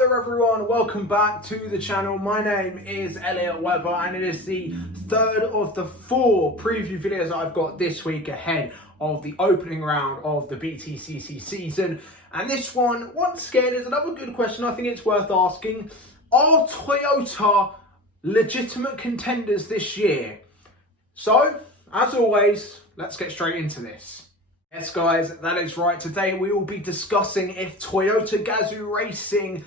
there everyone, welcome back to the channel. My name is Elliot Webber and it is the third of the 4 preview videos that I've got this week ahead of the opening round of the BTCC season. And this one, once again, is another good question. I think it's worth asking. Are Toyota legitimate contenders this year? So, as always, let's get straight into this. Yes guys, that is right. Today we will be discussing if Toyota Gazoo Racing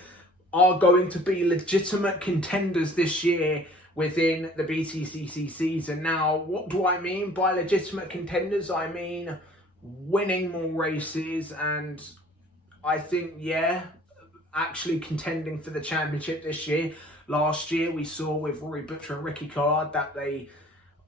are going to be legitimate contenders this year within the BTCC season. Now, what do I mean by legitimate contenders? I mean winning more races, and I think, yeah, actually contending for the championship this year. Last year we saw with Rory Butcher and Ricky Collard that they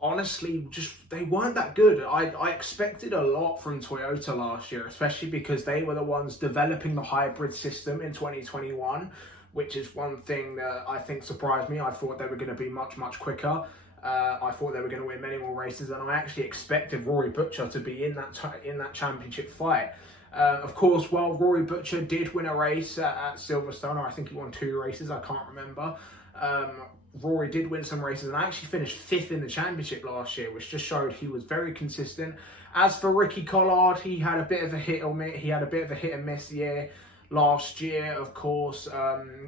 honestly they weren't that good. I expected a lot from Toyota last year, especially because they were the ones developing the hybrid system in 2021, which is one thing that I think surprised me. I thought they were going to be much quicker. I thought they were going to win many more races, and I actually expected Rory Butcher to be in that championship fight. Of course, while Rory Butcher did win a race at Silverstone, or I think he won 2 races, I can't remember. Rory did win some races and actually finished 5th in the championship last year, which just showed he was very consistent. As for Ricky Collard, he had a bit of a hit and miss year last year. Of course,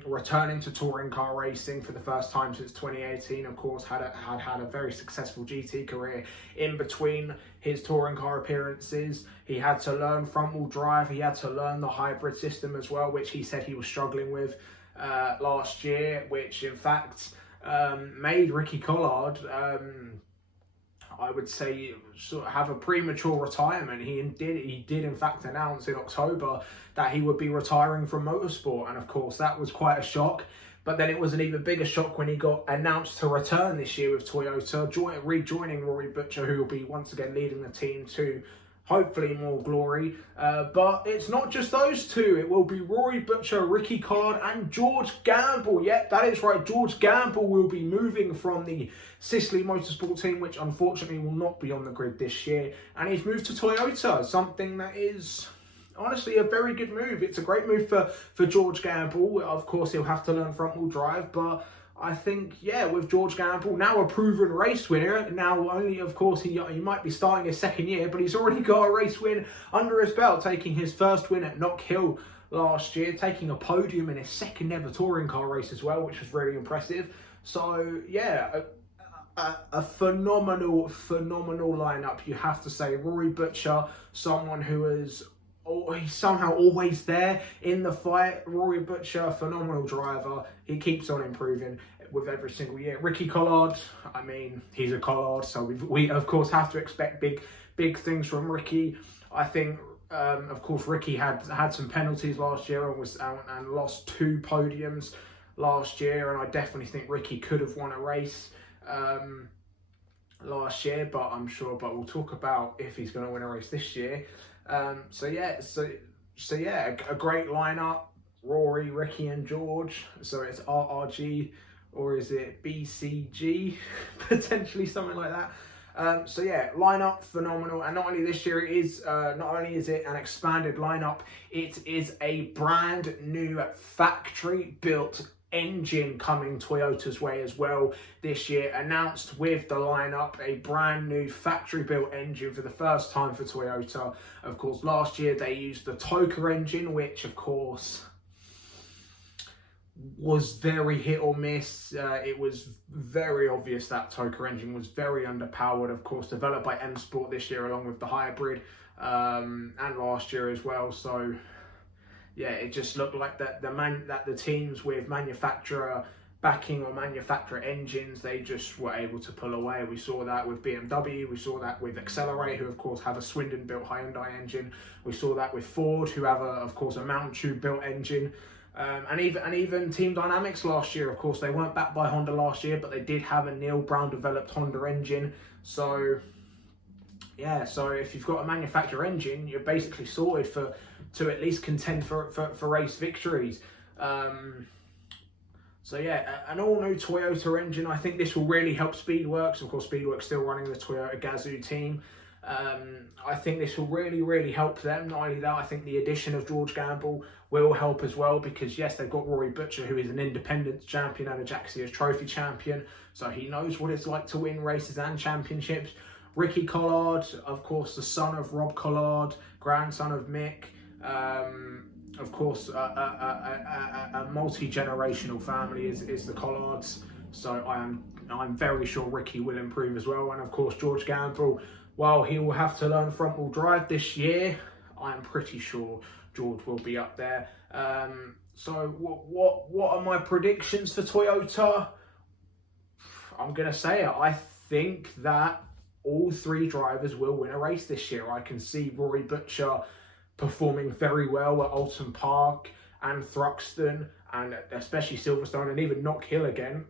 returning to touring car racing for the first time since 2018. Of course, had a very successful GT career in between his touring car appearances. He had to learn front-wheel drive. He had to learn the hybrid system as well, which he said he was struggling with last year, which in fact made Ricky Collard, I would say, sort of have a premature retirement. He did in fact announce in October that he would be retiring from motorsport, and of course that was quite a shock. But then it was an even bigger shock when he got announced to return this year with Toyota, rejoining Rory Butcher, who will be once again leading the team to hopefully more glory. But it's not just those two. It will be Rory Butcher, Ricky Collard and George Gamble. Yep, that is right. George Gamble will be moving from the Sicily Motorsport team, which unfortunately will not be on the grid this year. And he's moved to Toyota, something that is honestly a very good move. It's a great move for George Gamble. Of course, he'll have to learn front-wheel drive, but I think, yeah, with George Gamble, now a proven race winner, now only, of course, he might be starting his 2nd year, but he's already got a race win under his belt, taking his first win at Knock Hill last year, taking a podium in his 2nd ever touring car race as well, which was really impressive. So, yeah, a phenomenal lineup, you have to say. Rory Butcher, someone who is he's somehow always there in the fight. Rory Butcher, phenomenal driver. He keeps on improving with every single year. Ricky Collard, I mean, he's a Collard, so we of course have to expect big things from Ricky. I think, of course, Ricky had some penalties last year and lost 2 podiums last year, and I definitely think Ricky could have won a race last year, but we'll talk about if he's going to win a race this year. So yeah, a great lineup. Rory, Ricky and George. So it's RRG, or is it BCG? Potentially something like that. So yeah, lineup phenomenal. And not only this year, not only is it an expanded lineup, it is a brand new factory built engine coming Toyota's way as well this year. Announced with the lineup, a brand new factory built engine for the first time for Toyota. Of course, last year they used the Toyota engine, which of course was very hit or miss. It was very obvious that Toyota engine was very underpowered. Of course, developed by M Sport this year along with the hybrid, and last year as well. So yeah, it just looked like that the teams with manufacturer backing or manufacturer engines, they just were able to pull away. We saw that with BMW, we saw that with Accelerate, who of course have a Swindon-built Hyundai engine. We saw that with Ford, who have of course a Mountain Dew-built engine. And even Team Dynamics last year, of course, they weren't backed by Honda last year, but they did have a Neil Brown-developed Honda engine. So yeah, so if you've got a manufacturer engine, you're basically sorted to at least contend for race victories. So yeah, an all-new Toyota engine. I think this will really help Speedworks. Of course, Speedworks still running the Toyota Gazoo team. I think this will really, really help them. Not only that, I think the addition of George Gamble will help as well, because yes, they've got Rory Butcher, who is an independence champion and a Jack Sears Trophy champion, so he knows what it's like to win races and championships. Ricky Collard, of course, the son of Rob Collard, grandson of Mick, of course, a multi-generational family is the Collards, so I'm very sure Ricky will improve as well. And of course, George Gamble, while he will have to learn front-wheel drive this year, I'm pretty sure George will be up there. So what are my predictions for Toyota? I'm going to say it. I think that all three drivers will win a race this year. I can see Rory Butcher performing very well at Donington Park and Thruxton, and especially Silverstone, and even Knock Hill again.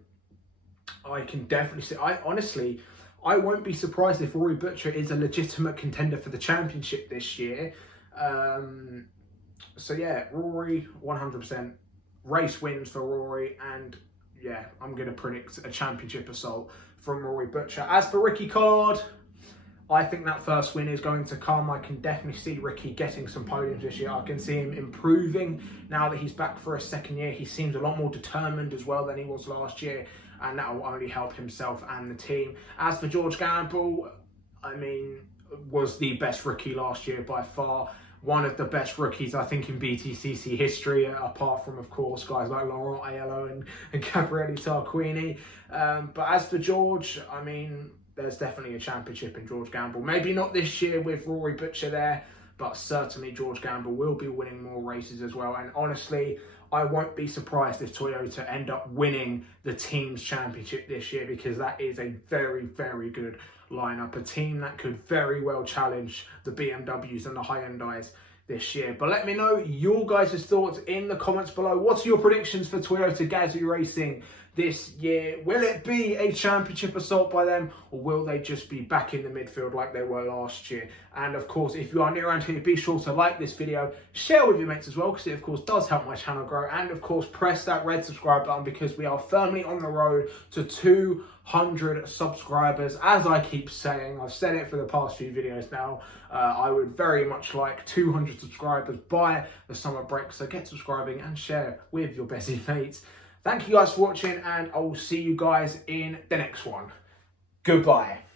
I can definitely see. I won't be surprised if Rory Butcher is a legitimate contender for the championship this year. So yeah, Rory, 100% race wins for Rory, and yeah, I'm going to predict a championship assault from Rory Butcher. As for Ricky Collard, I think that first win is going to come. I can definitely see Ricky getting some podiums this year. I can see him improving now that he's back for a second year. He seems a lot more determined as well than he was last year, and that will only help himself and the team. As for George Gamble, I mean, was the best rookie last year by far. One of the best rookies, I think, in BTCC history, apart from, of course, guys like Laurent Aiello and Gabriele Tarquini. But as for George, I mean, there's definitely a championship in George Gamble. Maybe not this year with Rory Butcher there, but certainly George Gamble will be winning more races as well. And honestly, I won't be surprised if Toyota end up winning the team's championship this year, because that is a very, very good lineup. A team that could very well challenge the BMWs and the Hyundais this year. But let me know your guys' thoughts in the comments below. What are your predictions for Toyota Gazoo Racing this year? Will it be a championship assault by them, or will they just be back in the midfield like they were last year? And of course, if you are new around here, be sure to like this video, share with your mates as well, because it of course does help my channel grow, and of course press that red subscribe button, because we are firmly on the road to 200 subscribers. As I keep saying, I've said it for the past few videos now, I would very much like 200 subscribers by the summer break, so get subscribing and share with your busy mates. Thank you guys for watching, and I will see you guys in the next one. Goodbye.